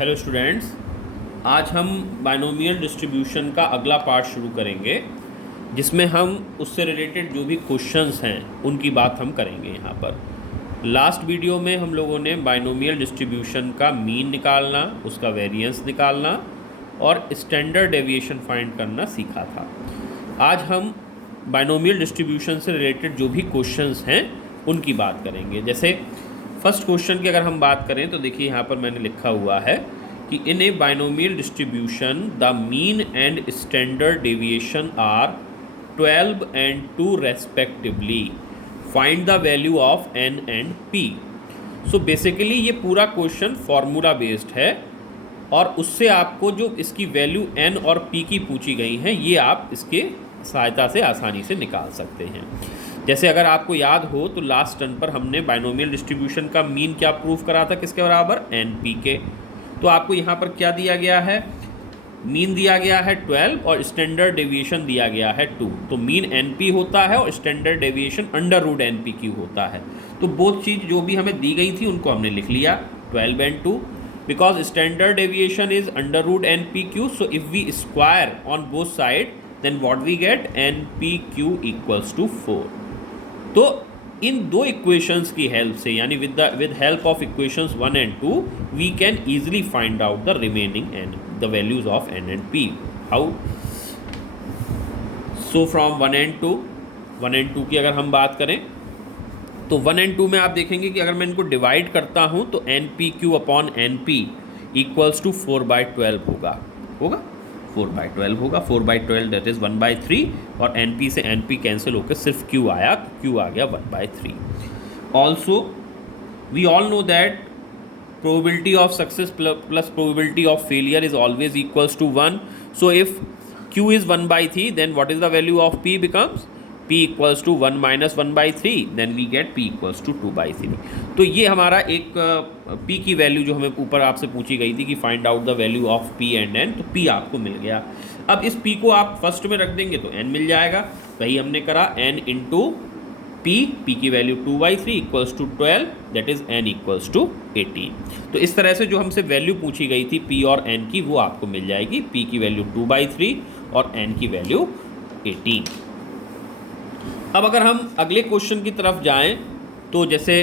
Hello students, आज हम binomial distribution का अगला पार्ट शुरू करेंगे जिसमें हम उससे रिलेटेड जो भी क्वेश्चंस हैं उनकी बात हम करेंगे। यहाँ पर लास्ट वीडियो में हम लोगों ने बाइनोमियल डिस्ट्रीब्यूशन का मीन निकालना, उसका वेरिएंस निकालना और स्टैंडर्ड डेविएशन फाइंड करना सीखा था। आज हम बाइनोमियल डिस्ट्रीब्यूशन से रिलेटेड जो भी क्वेश्चंस हैं उनकी बात करेंगे। जैसे फर्स्ट क्वेश्चन की अगर हम बात करें तो देखिए यहाँ पर मैंने लिखा हुआ है कि in a binomial distribution the mean and standard deviation are 12 and 2 respectively, find the value of n and p। So basically ये पूरा क्वेश्चन फार्मूला बेस्ड है और उससे आपको जो इसकी वैल्यू n और p की पूछी गई हैं ये आप इसके सहायता से आसानी से निकाल सकते हैं। जैसे अगर आपको याद हो तो लास्ट टर्न पर हमने बाइनोमियल डिस्ट्रीब्यूशन का मीन क्या प्रूव करा था, किसके बराबर, np के। तो आपको यहाँ पर क्या दिया गया है, मीन दिया गया है 12 और स्टैंडर्ड डेविएशन दिया गया है 2। तो मीन np होता है और standard deviation under root npq होता है। तो बोथ चीज़ जो भी हमें दी गई थी उनको हमने लिख लिया 12 and 2 because standard deviation is under root npq। So if we square on both side then what we get npq equals to 4। तो इन दो इक्वेशंस की हेल्प से यानी with help of equations 1 and 2 we can easily find out the remaining n, the values of n and p। How? So from 1 and 2 की अगर हम बात करें तो 1 and 2 में आप देखेंगे कि अगर मैं इनको डिवाइड करता हूं तो npq upon np equals to 4/12 होगा 4/12 होगा। 4/12 दैट इज़ 1/3 और np से np कैंसिल होकर सिर्फ q आया, q आ गया 1/3। Also we all know that probability of success plus probability of failure is always equals to 1। So if q is 1/3 then what is the value of p becomes p equals to 1 minus 1/3 then we get p equals to 2/3। तो ये हमारा एक p की value जो हमें ऊपर आपसे पूछी गई थी कि find out the value of p and n, तो p आपको मिल गया। अब इस p को आप फर्स्ट में रख देंगे तो n मिल जाएगा। वही हमने करा n इंटू p की value 2/3 equals to 12 that is n equals to 18। तो इस तरह से जो हमसे वैल्यू पूछी गई थी p और n की वो आपको मिल जाएगी। p की वैल्यू 2/3 और n की वैल्यू 18। अब अगर हम अगले क्वेश्चन की तरफ जाएं तो जैसे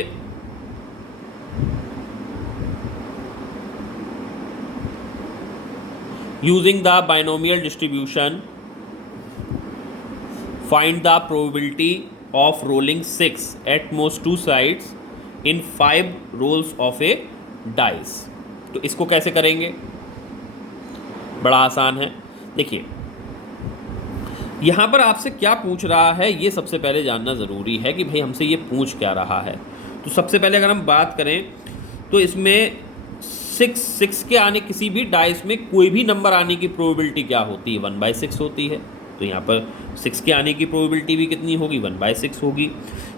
using the binomial distribution find the probability of rolling 6 at most 2 sides in 5 rolls of a dice. तो इसको कैसे करेंगे, बड़ा आसान है। देखिए यहाँ पर आपसे क्या पूछ रहा है ये सबसे पहले जानना ज़रूरी है कि भाई हमसे ये पूछ क्या रहा है। तो सबसे पहले अगर हम बात करें तो इसमें 6 के आने, किसी भी डाइस में कोई भी नंबर आने की प्रोबेबिलिटी क्या होती है, 1/6 होती है। तो यहाँ पर 6 के आने की प्रोबेबिलिटी भी कितनी होगी, 1/6 होगी।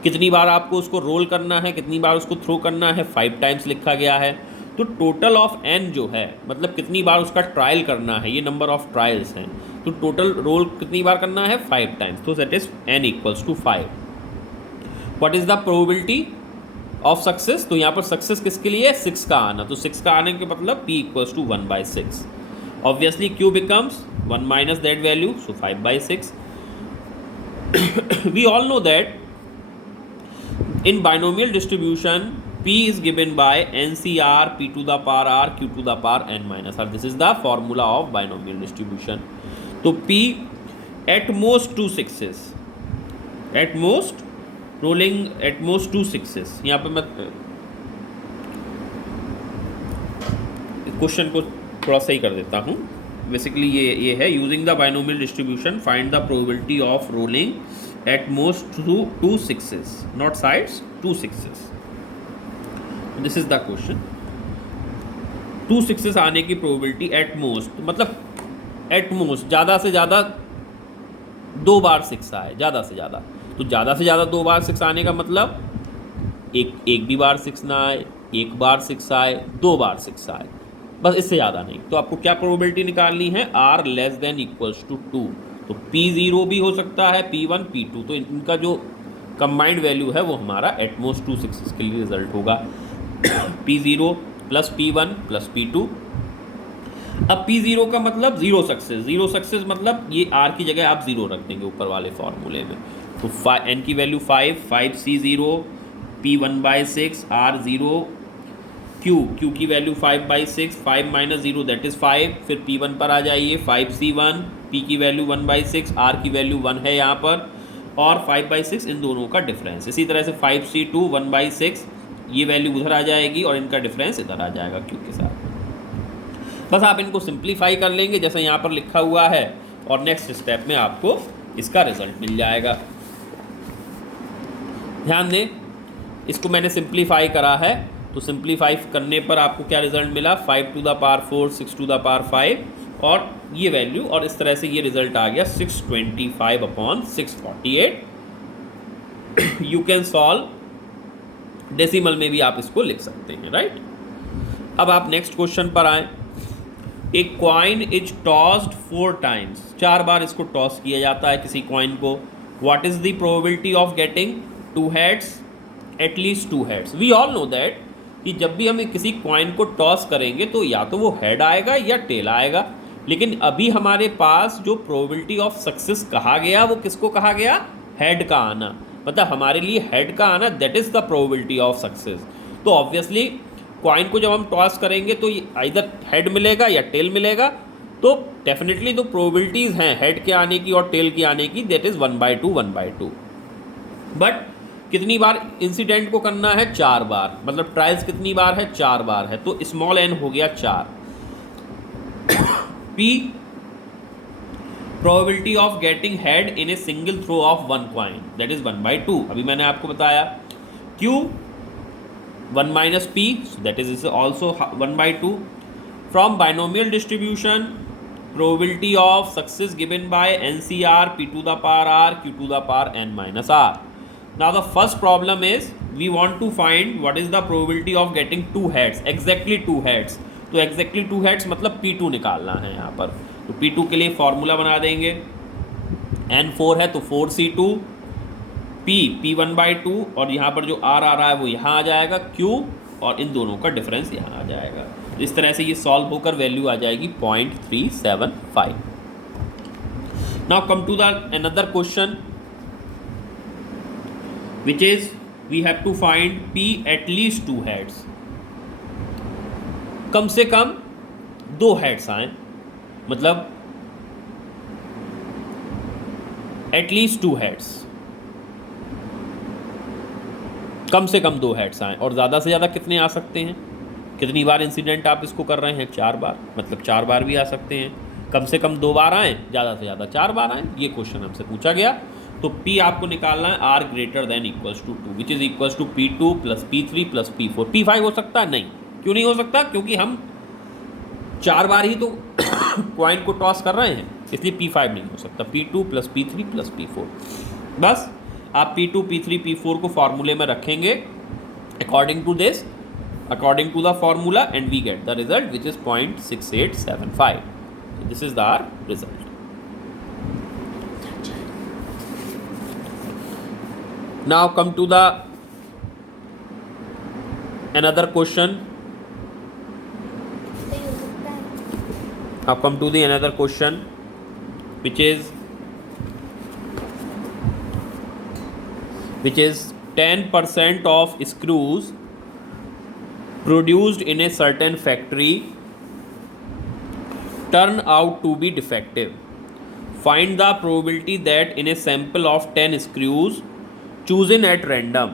कितनी बार आपको उसको रोल करना है, कितनी बार उसको थ्रो करना है, 5 टाइम्स लिखा गया है। तो टोटल ऑफ n जो है मतलब कितनी बार उसका ट्रायल करना है, ये नंबर ऑफ ट्रायल्स हैं। तो टोटल रोल कितनी बार करना है, 5 टाइम्स। तो that is n equals to 5। What is the probability of success, तो यहाँ पर सक्सेस किसके लिए, 6 का आना। तो 6 का आने के मतलब p equals to 1/6। Obviously q becomes 1 minus that value, so 5/6। We all know that in binomial distribution p is given by ncr p to the power r q to the power n minus r. This is the formula of binomial distribution. तो p at most 2 6s, at most rolling at most 2 6s। यहाँ पे मैं question को थोड़ा सही कर देता हूँ। बेसिकली ये है using the binomial distribution find the probability of rolling at most 2 6s, not sides, 2 6s। This is the question। 2 6s आने की प्रोबेबिलिटी एट मोस्ट, मतलब एट मोस्ट ज़्यादा से ज़्यादा 2 बार 6 आए, ज़्यादा से ज़्यादा। तो ज़्यादा से ज़्यादा 2 बार 6 आने का मतलब एक भी बार 6 ना आए, 1 बार 6 आए, 2 बार 6 आए, बस इससे ज़्यादा नहीं। तो आपको क्या प्रोबेबिलिटी निकालनी है, r less than equals to 2। तो P0 भी हो सकता है, P1 P2। तो इनका जो कंबाइंड वैल्यू है वो हमारा एटमोस्ट 2 6 के लिए रिजल्ट होगा। P0 plus P1 plus P2 अब P0 का मतलब जीरो सक्सेस मतलब ये R की जगह आप जीरो रख देंगे ऊपर वाले फॉर्मूले में। तो n की value 5C0, P1/6, R0, Q की value 5/6, 5 minus zero that is 5। फिर P1 पर आ जाइए, 5C1, P की वैल्यू 1/6, R की वैल्यू 1 है यहाँ पर, और 5/6 इन दोनों का डिफरेंस। इसी तरह से 5C2 1/6, ये वैल्यू उधर आ जाएगी और इनका डिफरेंस इधर आ जाएगा Q के साथ। बस आप इनको सिंप्लीफाई कर लेंगे जैसा यहाँ पर लिखा हुआ है, और नेक्स्ट स्टेप में आपको इसका रिजल्ट मिल जाएगा। ध्यान दें, इसको मैंने सिंप्लीफाई करा है, तो सिंप्लीफाई करने पर आपको क्या रिजल्ट मिला, 5⁴, 6⁵ और ये वैल्यू, और इस तरह से ये रिजल्ट आ गया 625/648। यू कैन सॉल्व, डेसिमल में भी आप इसको लिख सकते हैं, राइट। अब आप नेक्स्ट क्वेश्चन पर आए। A coin is tossed 4 times, 4 बार इसको टॉस किया जाता है किसी कॉइन को। What is the probability of getting 2 heads, at least 2 heads. We all know that कि जब भी हम किसी कॉइन को टॉस करेंगे तो या तो वो हेड आएगा या टेल आएगा, लेकिन अभी हमारे पास जो प्रोबेबिलिटी ऑफ सक्सेस कहा गया वो किसको कहा गया, हेड का आना। मतलब हमारे लिए हेड का आना that is the probability of success. तो ऑब्वियसली कॉइन को जब हम टॉस करेंगे तो इधर हेड मिलेगा या टेल मिलेगा, तो डेफिनेटली तो प्रोबेबिलिटीज़ हैं हेड के आने की और टेल के आने की, दैट इज़ 1/2 1/2। बट कितनी बार इंसिडेंट को करना है, 4 बार। मतलब ट्रायल्स कितनी बार है, 4 बार है, तो स्मॉल n हो गया 4। P probability of getting head in a single throw of 1 coin, that is 1/2। अभी मैंने आपको बताया। Q 1 minus P, so that is also 1/2। From binomial distribution, probability of success given by NCR P⁴R Q⁴n minus R। Now the first problem is we want to find what is the probability of getting 2 heads, exactly 2 heads। तो exactly 2 heads मतलब P2 निकालना है यहाँ पर। तो P2 के लिए formula बना देंगे, N4 है तो 4C2, P1/2, और यहाँ पर जो R आ रहा है वो यहाँ आ जाएगा Q, और इन दोनों का डिफरेंस यहाँ आ जाएगा। तो इस तरह से ये सॉल्व होकर वैल्यू आ जाएगी 0.375। Now come to the another question which is we have to find P at least 2 heads। कम से कम 2 हेड्स आए, मतलब at least 2 हेड्स, कम से कम 2 हेड्स आए। और ज़्यादा से ज़्यादा कितने आ सकते हैं, कितनी बार इंसिडेंट आप इसको कर रहे हैं, 4 बार, मतलब 4 बार भी आ सकते हैं। कम से कम 2 बार आए, ज़्यादा से ज़्यादा 4 बार आए, ये क्वेश्चन हमसे पूछा गया। तो P आपको निकालना है R greater than equals to 2, which is equals to P2 + P3 + P4। P5 हो सकता है, नहीं, क्यों नहीं हो सकता, क्योंकि हम 4 बार ही तो कॉइन को टॉस कर रहे हैं, इसलिए P5 नहीं हो सकता। P2 + P3 + P4। बस आप P2 P3 P4 को फॉर्मूले में रखेंगे according to this, according to the formula, and we get the result which is 0.6875। This is the our result. Now come to the another question। Now come to the another question which is 10% of screws produced in a certain factory turn out to be defective। Find the probability that in a sample of 10 screws chosen at random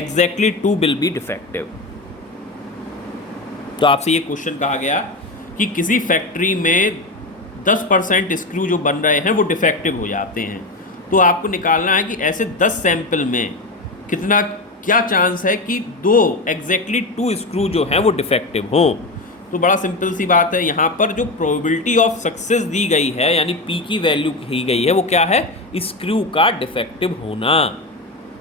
exactly 2 will be defective। तो आपसे ये question कहा गया कि किसी factory में 10% screw जो बन रहे हैं वो डिफेक्टिव हो जाते हैं, तो आपको निकालना है कि ऐसे 10 सैंपल में कितना, क्या चांस है कि 2 स्क्रू जो हैं वो डिफेक्टिव हों। तो बड़ा सिंपल सी बात है, यहाँ पर जो प्रोबेबिलिटी ऑफ सक्सेस दी गई है, यानी P की वैल्यू की गई है, वो क्या है, स्क्रू का डिफेक्टिव होना।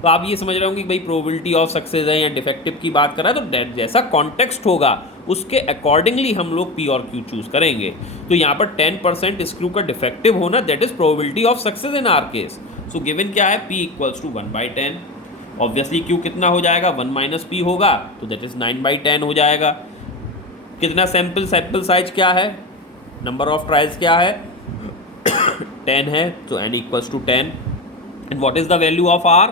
तो आप ये समझ रहे होंगे कि भाई प्रोबेबिलिटी ऑफ सक्सेस है या डिफेक्टिव की बात कर रहा है, तो जैसा कॉन्टेक्स्ट होगा उसके अकॉर्डिंगली हम लोग P और Q चूज़ करेंगे। तो यहाँ पर 10% स्क्रू का डिफेक्टिव होना, that is probability of success in are case. So given क्या है, P = 1/10। ऑब्वियसली Q कितना हो जाएगा, 1 - P होगा, तो दैट इज 9/10 हो जाएगा। कितना सैंपल साइज क्या है, नंबर ऑफ ट्रायल्स क्या है 10 है, तो n equals to 10 and what is the value of r,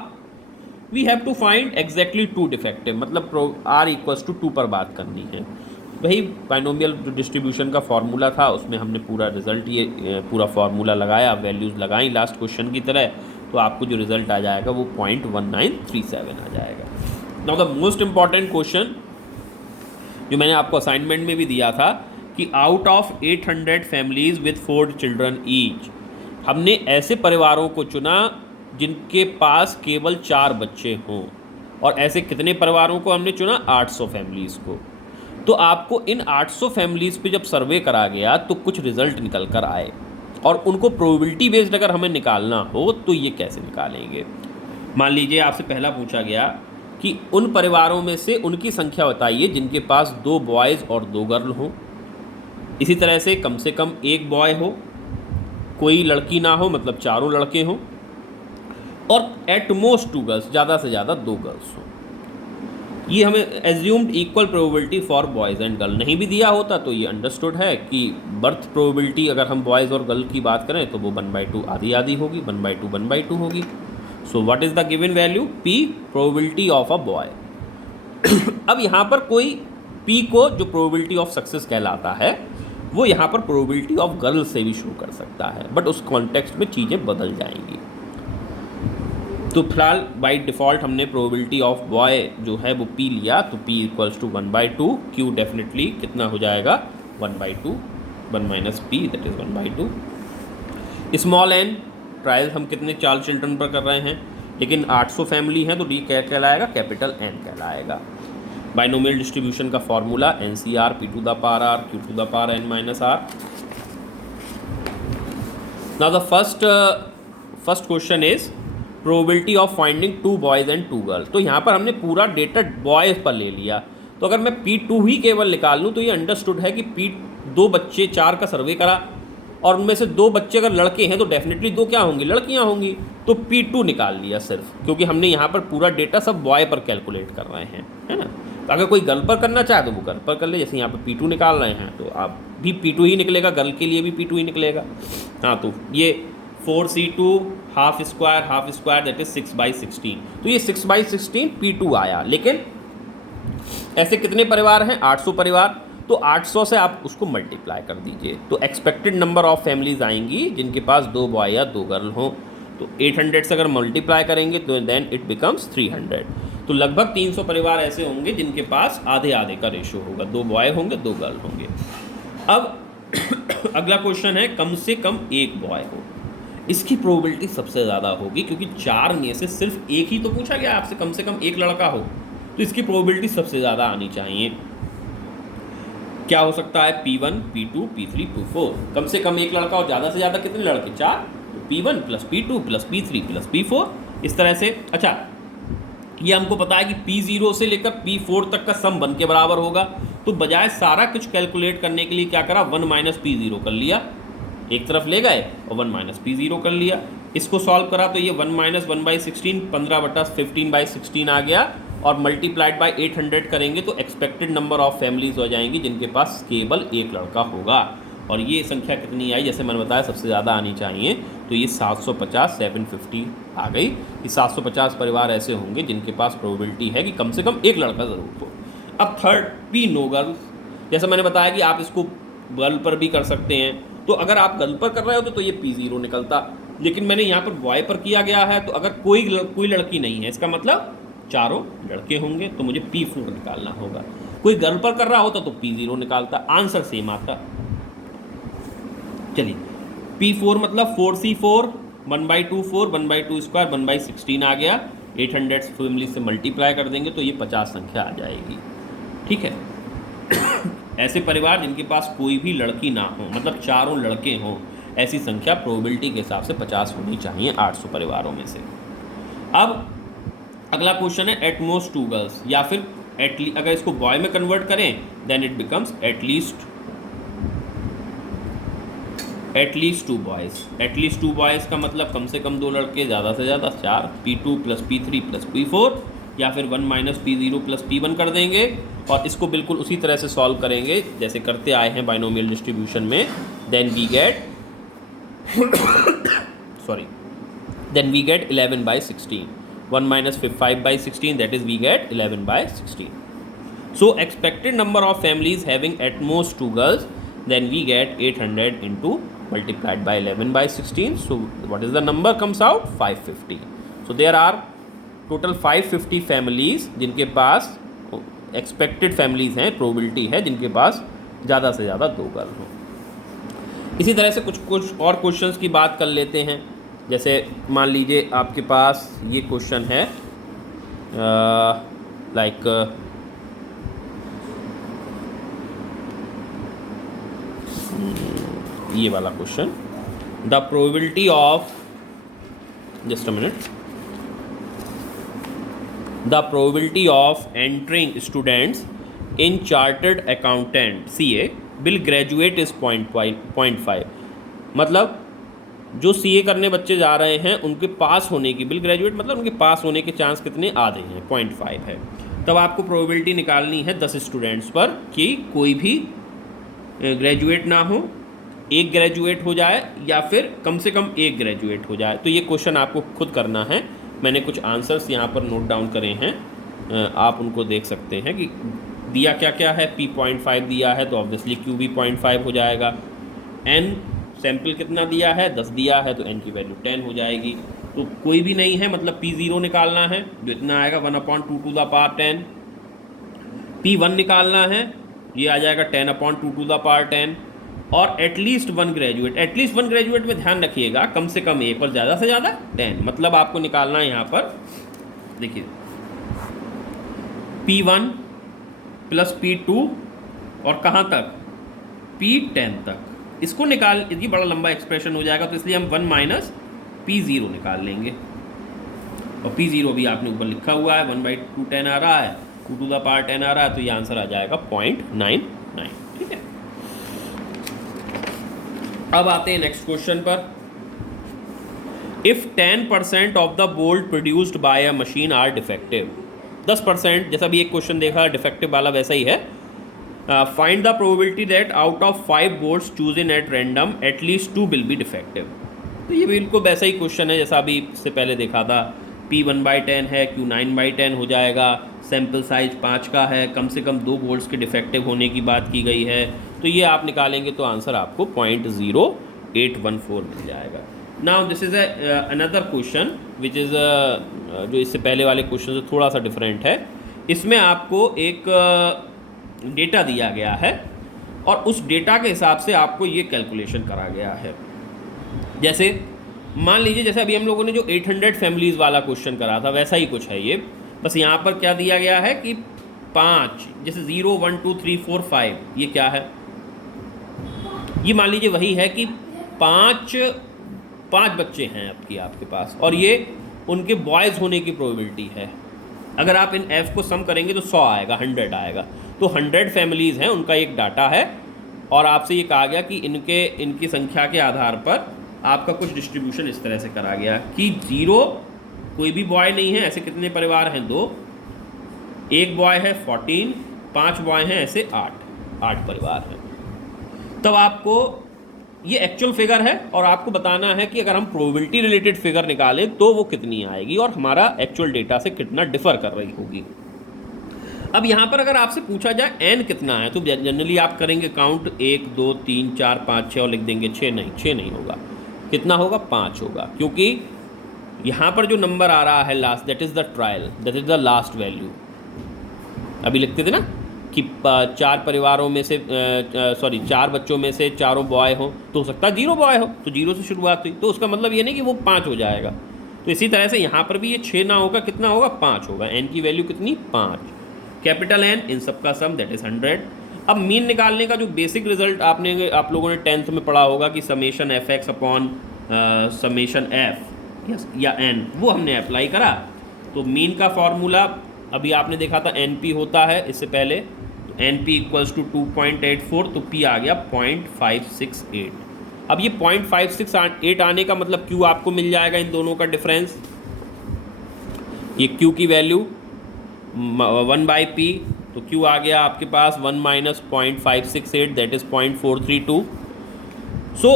we have to find exactly 2 defective, मतलब r इक्वल्स टू 2 पर बात करनी है। वही बाइनोमियल जो डिस्ट्रीब्यूशन का फॉर्मूला था उसमें हमने पूरा रिजल्ट ये पूरा फॉर्मूला लगाया, वैल्यूज़ लगाई लास्ट क्वेश्चन की तरह, तो आपको जो रिजल्ट आ जाएगा वो 0.1937 आ जाएगा। Now the most important question जो मैंने आपको असाइनमेंट में भी दिया था कि out of 800 families with 4 children each, हमने ऐसे परिवारों को चुना जिनके पास केवल 4 बच्चे हों, और ऐसे कितने परिवारों को हमने चुना, 800 फैमिलीज़ को। तो आपको इन 800 फैमिलीज़ पे जब सर्वे करा गया तो कुछ रिजल्ट निकल कर आए, और उनको प्रोबेबिलिटी बेस्ड अगर हमें निकालना हो तो ये कैसे निकालेंगे। मान लीजिए आपसे पहला पूछा गया कि उन परिवारों में से उनकी संख्या बताइए जिनके पास 2 बॉयज़ और 2 गर्ल हों। इसी तरह से कम 1 बॉय हो, कोई लड़की ना हो, मतलब चारों लड़के हों, और एट मोस्ट 2 गर्ल्स, ज़्यादा से ज़्यादा 2 गर्ल्स हों। ये हमें assumed equal probability for boys and girl, नहीं भी दिया होता तो ये अंडरस्टूड है कि बर्थ प्रोबेबिलिटी अगर हम बॉयज़ और गर्ल की बात करें तो वो 1/2 आधी आधी होगी, 1/2 1/2 होगी। So what is the given value, P probability of a boy. अब यहाँ पर कोई P को जो प्रोबेबिलिटी ऑफ सक्सेस कहलाता है वो यहाँ पर प्रोबेबिलिटी ऑफ गर्ल से भी शुरू कर सकता है, बट उस कॉन्टेक्स्ट में चीज़ें बदल जाएंगी। तो फिलहाल बाई डिफ़ॉल्ट हमने प्रोबेबिलिटी ऑफ बॉय जो है वो P लिया, तो P equals to 1/2, Q definitely कितना हो जाएगा 1/2, 1 minus P that is 1/2। Small n trial हम कितने 4 चिल्ड्रन पर कर रहे हैं, लेकिन 800 फैमिली हैं तो डी क्या कहलाएगा, कैपिटल N कहलाएगा। बाइनोमियल डिस्ट्रीब्यूशन का formula NCR P to the power R Q to the power N minus R। Now the first question is probability of finding 2 boys and 2 girls. तो यहाँ पर हमने पूरा डेटा बॉयज़ पर ले लिया, तो अगर मैं P2 ही केवल निकाल लूँ तो ये अंडरस्टूड है कि 2 बच्चे 4 का सर्वे करा और उनमें से 2 बच्चे अगर लड़के हैं तो डेफिनेटली 2 क्या होंगी, लड़कियाँ होंगी, तो P2 निकाल लिया सिर्फ, क्योंकि हमने यहाँ पर पूरा डेटा सब बॉय पर कैलकुलेट कर रहे हैं, है ना। तो अगर कोई गर्ल पर करना चाहे तो वो गर्ल पर कर ले, जैसे यहाँ पर P2 निकाल रहे हैं तो आप भी P2 ही निकलेगा, गर्ल के लिए भी P2 ही निकलेगा। हाँ, तो ये 4C2 half square that is 6/16, तो ये 6/16 P2 आया। लेकिन ऐसे कितने परिवार हैं, 800 परिवार, तो 800 से आप उसको मल्टीप्लाई कर दीजिए, तो एक्सपेक्टेड नंबर ऑफ फैमिलीज आएंगी जिनके पास 2 बॉय या 2 गर्ल हों। तो 800 से अगर मल्टीप्लाई करेंगे तो देन इट बिकम्स 300, तो लगभग 300 परिवार ऐसे होंगे जिनके पास आधे आधे का रेशो होगा, 2 बॉय होंगे 2 गर्ल होंगे। अब अगला क्वेश्चन है कम से कम 1 बॉय हो, इसकी प्रोबेबिलिटी सबसे ज़्यादा होगी क्योंकि 4 में से सिर्फ एक ही तो पूछा गया आपसे, कम से कम 1 लड़का हो, तो इसकी प्रोबेबिलिटी सबसे ज़्यादा आनी चाहिए। क्या हो सकता है, P1 P2 P3 P4, कम से कम 1 लड़का और ज़्यादा से ज़्यादा कितने लड़के, 4, तो P1 plus P2 plus P3 plus P4, इस तरह से। अच्छा, ये हमको पता है कि P0 से लेकर P4 तक का सम 1 के बराबर होगा, तो बजाय सारा कुछ कैलकुलेट करने के लिए क्या करा, 1 माइनस P0 कर लिया, एक तरफ ले गए और 1 माइनस P0 कर लिया। इसको सॉल्व करा तो ये 1 माइनस 1/16 15/15/16 आ गया, और मल्टीप्लाइड बाय 800 करेंगे तो एक्सपेक्टेड नंबर ऑफ फैमिलीज हो जाएंगी जिनके पास केवल 1 लड़का होगा। और ये संख्या कितनी आई, जैसे मैंने बताया सबसे ज़्यादा आनी चाहिए, तो ये 750 आ गई। ये 750 परिवार ऐसे होंगे जिनके पास प्रोबेबिलिटी है कि कम से कम 1 लड़का ज़रूर हो। अब थर्ड, P नो गर्ल्स, जैसे मैंने बताया कि आप इसको गर्ल पर भी कर सकते हैं, तो अगर आप गर्ल पर कर रहे होते तो ये P0 निकलता, लेकिन मैंने यहाँ पर बॉय पर किया गया है, तो अगर कोई लड़की नहीं है, इसका मतलब चारों लड़के होंगे, तो मुझे P4 निकालना होगा। कोई गर्ल पर कर रहा होता तो P0 निकालता, आंसर सेम आता। चलिए, P4 मतलब 4C4 1/2 4 1/2 स्क्वायर 1/16 आ गया, 800 फैमिली से मल्टीप्लाई कर देंगे तो ये 50 संख्या आ जाएगी। ठीक है। ऐसे परिवार जिनके पास कोई भी लड़की ना हो, मतलब चारों लड़के हों, ऐसी संख्या प्रोबेबिलिटी के हिसाब से 50 होनी चाहिए 800 परिवारों में से। अब अगला क्वेश्चन है एट मोस्ट 2 गर्ल्स, या फिर अगर इसको बॉय में कन्वर्ट करें then it becomes at least 2 boys. At least 2 boys का मतलब कम से कम 2 लड़के, ज़्यादा से ज़्यादा 4, P2 plus P3 plus P4, या फिर 1 माइनस P0 प्लस P1 कर देंगे और इसको बिल्कुल उसी तरह से सॉल्व करेंगे जैसे करते आए हैं बाइनोमियल डिस्ट्रीब्यूशन में। Then we get then we get 11 by 16. 1 minus 5 by 16, that is we get 11 by 16. So expected number of families having at most 2 girls, then we get 800 into multiplied by 11 by 16. So what is the number comes out? 550. So there are total 550 families जिनके पास expected families हैं, probability है जिनके पास ज़्यादा से ज़्यादा 2 girl हों। इसी तरह से कुछ और क्वेश्चंस की बात कर लेते हैं। जैसे मान लीजिए आपके पास ये क्वेश्चन है लाइक ये वाला question, the probability of, just a minute, the probability of entering students in chartered accountant CA will graduate is 0.5। मतलब जो CA करने बच्चे जा रहे हैं उनके पास होने की, विल ग्रेजुएट मतलब उनके पास होने के चांस कितने, आधे हैं, 0.5 है। तब आपको प्रोबेबिलिटी निकालनी है 10 स्टूडेंट्स पर कि कोई भी ग्रेजुएट ना हो, एक ग्रेजुएट हो जाए या फिर कम से कम एक ग्रेजुएट हो जाए। तो ये क्वेश्चन आपको खुद करना है। मैंने कुछ आंसर्स यहाँ पर नोट डाउन करे हैं, आप उनको देख सकते हैं कि दिया क्या क्या है। P 0.5 दिया है तो ऑब्वियसली Q भी 0.5 हो जाएगा। N सैम्पल कितना दिया है, 10 दिया है तो N की वैल्यू 10 हो जाएगी। तो कोई भी नहीं है, मतलब P0 निकालना है जो इतना आएगा 1/2 to the power 10। P1 निकालना है, ये आ जाएगा 10/2 to the power 10। और एटलीस्ट वन ग्रेजुएट में ध्यान रखिएगा कम से कम एक और ज़्यादा से ज़्यादा 10। मतलब आपको निकालना है यहाँ पर, देखिए P1 प्लस P2 और कहाँ तक, P10 तक। इसको निकाल, ये बड़ा लंबा एक्सप्रेशन हो जाएगा तो इसलिए हम 1 माइनस P0 निकाल लेंगे। और P0 भी आपने ऊपर लिखा हुआ है, 1/2 10 आ रहा है, 2 to the power 10 आ रहा है, तो ये आंसर आ जाएगा 0.99। ठीक है, अब आते हैं नेक्स्ट क्वेश्चन पर। If 10% of the bolt produced by a machine are defective, 10%, जैसा भी एक क्वेश्चन देखा डिफेक्टिव वाला वैसा ही है। Find the probability that out of 5 bolts chosen at random at least 2 will be defective. तो ये बिल्कुल वैसा ही क्वेश्चन है जैसा अभी इससे पहले देखा था। P 1/10 है, Q 9/10 हो जाएगा, सैम्पल साइज 5 का है, कम से कम 2 बोल्ट्स के डिफेक्टिव होने की बात की गई है। तो ये आप निकालेंगे तो आंसर आपको 0.0814 मिल जाएगा। Now this is another question which is जो इससे पहले वाले क्वेश्चन से थोड़ा सा डिफरेंट है। इसमें आपको एक डेटा दिया गया है और उस डेटा के हिसाब से आपको ये कैलकुलेशन करा गया है। जैसे मान लीजिए जैसे अभी हम लोगों ने जो 800 फैमिलीज़ वाला क्वेश्चन करा था वैसा ही कुछ है ये, बस यहाँ पर क्या दिया गया है कि 5, जैसे 0 1 2 3 4 5, ये क्या है, ये मान लीजिए वही है कि 5 बच्चे हैं आपके पास और ये उनके बॉयज़ होने की प्रोबेबिलिटी है। अगर आप इन F को सम करेंगे तो 100 आएगा, 100 आएगा। तो 100 फैमिलीज़ हैं, उनका एक डाटा है और आपसे ये कहा गया कि इनकी संख्या के आधार पर आपका कुछ डिस्ट्रीब्यूशन इस तरह से करा गया कि 0 कोई भी बॉय नहीं है, ऐसे कितने परिवार हैं, 2, 1 बॉय है 14, 5 बॉय हैं, ऐसे 8 परिवार हैं। तब आपको ये एक्चुअल फिगर है और आपको बताना है कि अगर हम प्रोबेबिलिटी रिलेटेड फिगर निकालें तो वो कितनी आएगी और हमारा एक्चुअल डेटा से कितना डिफर कर रही होगी। अब यहाँ पर अगर आपसे पूछा जाए n कितना है तो जनरली आप करेंगे काउंट 1 2 3 4 5 6 और लिख देंगे 6 नहीं होगा। कितना होगा, 5 होगा, क्योंकि यहाँ पर जो नंबर आ रहा है last, that is the trial, that is the last value. अभी लिखते थे ना कि 4 परिवारों में से 4 बच्चों में से 4 बॉय हो तो हो सकता है 0 बॉय हो, तो 0 से शुरुआत हुई, तो उसका मतलब ये नहीं कि वो 5 हो जाएगा। तो इसी तरह से यहाँ पर भी ये 6 ना होगा, कितना होगा, 5 होगा। n की वैल्यू कितनी, 5, कैपिटल N, इन सब का सम दैट इज़ 100। अब मीन निकालने का जो बेसिक रिजल्ट आप लोगों ने 10th में पढ़ा होगा कि summation fx upon summation f या n, वो हमने अप्लाई करा। तो मीन का फॉर्मूला अभी आपने देखा था NP होता है इससे पहले, तो NP इक्वल्स टू 2.84, तो P आ गया 0.568। अब ये 0.568 आने का मतलब Q आपको मिल जाएगा इन दोनों का डिफरेंस। ये Q की वैल्यू 1/p, तो Q आ गया आपके पास 1 minus 0.568, that is 0.432. So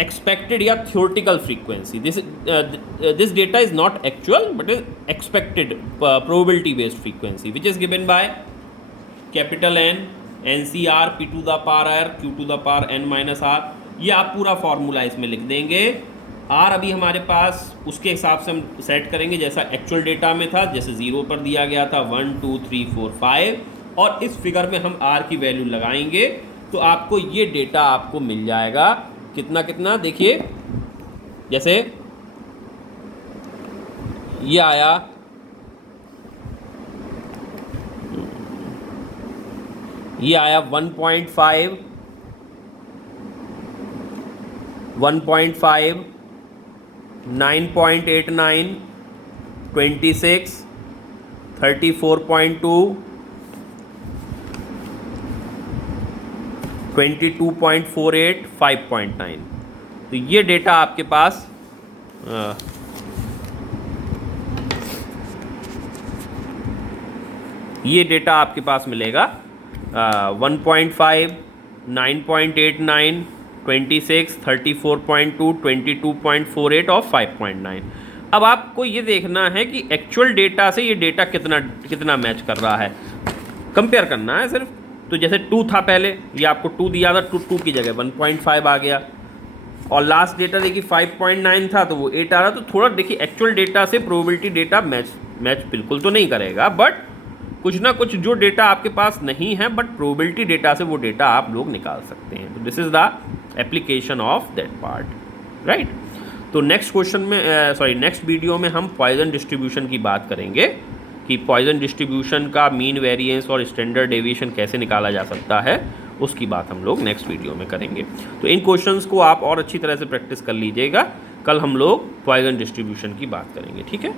expected या theoretical frequency, this data is not actual but is expected probability based frequency which is given by capital N NCR P to the power R Q to the power N minus R. ये आप पूरा formula इसमें लिख देंगे. R अभी हमारे पास उसके हिसाब से हम सेट करेंगे जैसा एक्चुअल डेटा में था, जैसे 0 पर दिया गया था 1 2 3 4 5, और इस फिगर में हम R की वैल्यू लगाएंगे तो आपको ये डेटा आपको मिल जाएगा. कितना कितना देखिए, जैसे ये आया 1.5 9.89 26 34.2 22.48 5.9. तो ये डेटा आपके पास मिलेगा 1.5 9.89 26 34.2 22.48 और 5.9. अब आपको ये देखना है कि एक्चुअल डेटा से ये डेटा कितना मैच कर रहा है, कंपेयर करना है सिर्फ. तो जैसे 2 था पहले, ये आपको 2 दिया था, 2 की जगह 1.5 आ गया, और लास्ट डेटा देखिए 5.9 था तो वो 8 आ रहा. तो थोड़ा देखिए एक्चुअल डेटा से प्रोबेबिलिटी डेटा मैच बिल्कुल तो नहीं करेगा, बट कुछ ना कुछ जो डेटा आपके पास नहीं है बट प्रोबेबिलिटी डेटा से वो डेटा आप लोग निकाल सकते हैं. तो this is the application of that part, right. तो नेक्स्ट क्वेश्चन में नेक्स्ट वीडियो में हम पॉइजन डिस्ट्रीब्यूशन की बात करेंगे कि पॉइजन डिस्ट्रीब्यूशन का मीन वेरिएंस और स्टैंडर्ड डेविएशन कैसे निकाला जा सकता है, उसकी बात हम लोग नेक्स्ट वीडियो में करेंगे. तो इन क्वेश्चंस को आप और अच्छी तरह से प्रैक्टिस कर लीजिएगा. कल हम लोग पॉइजन डिस्ट्रीब्यूशन की बात करेंगे, ठीक है.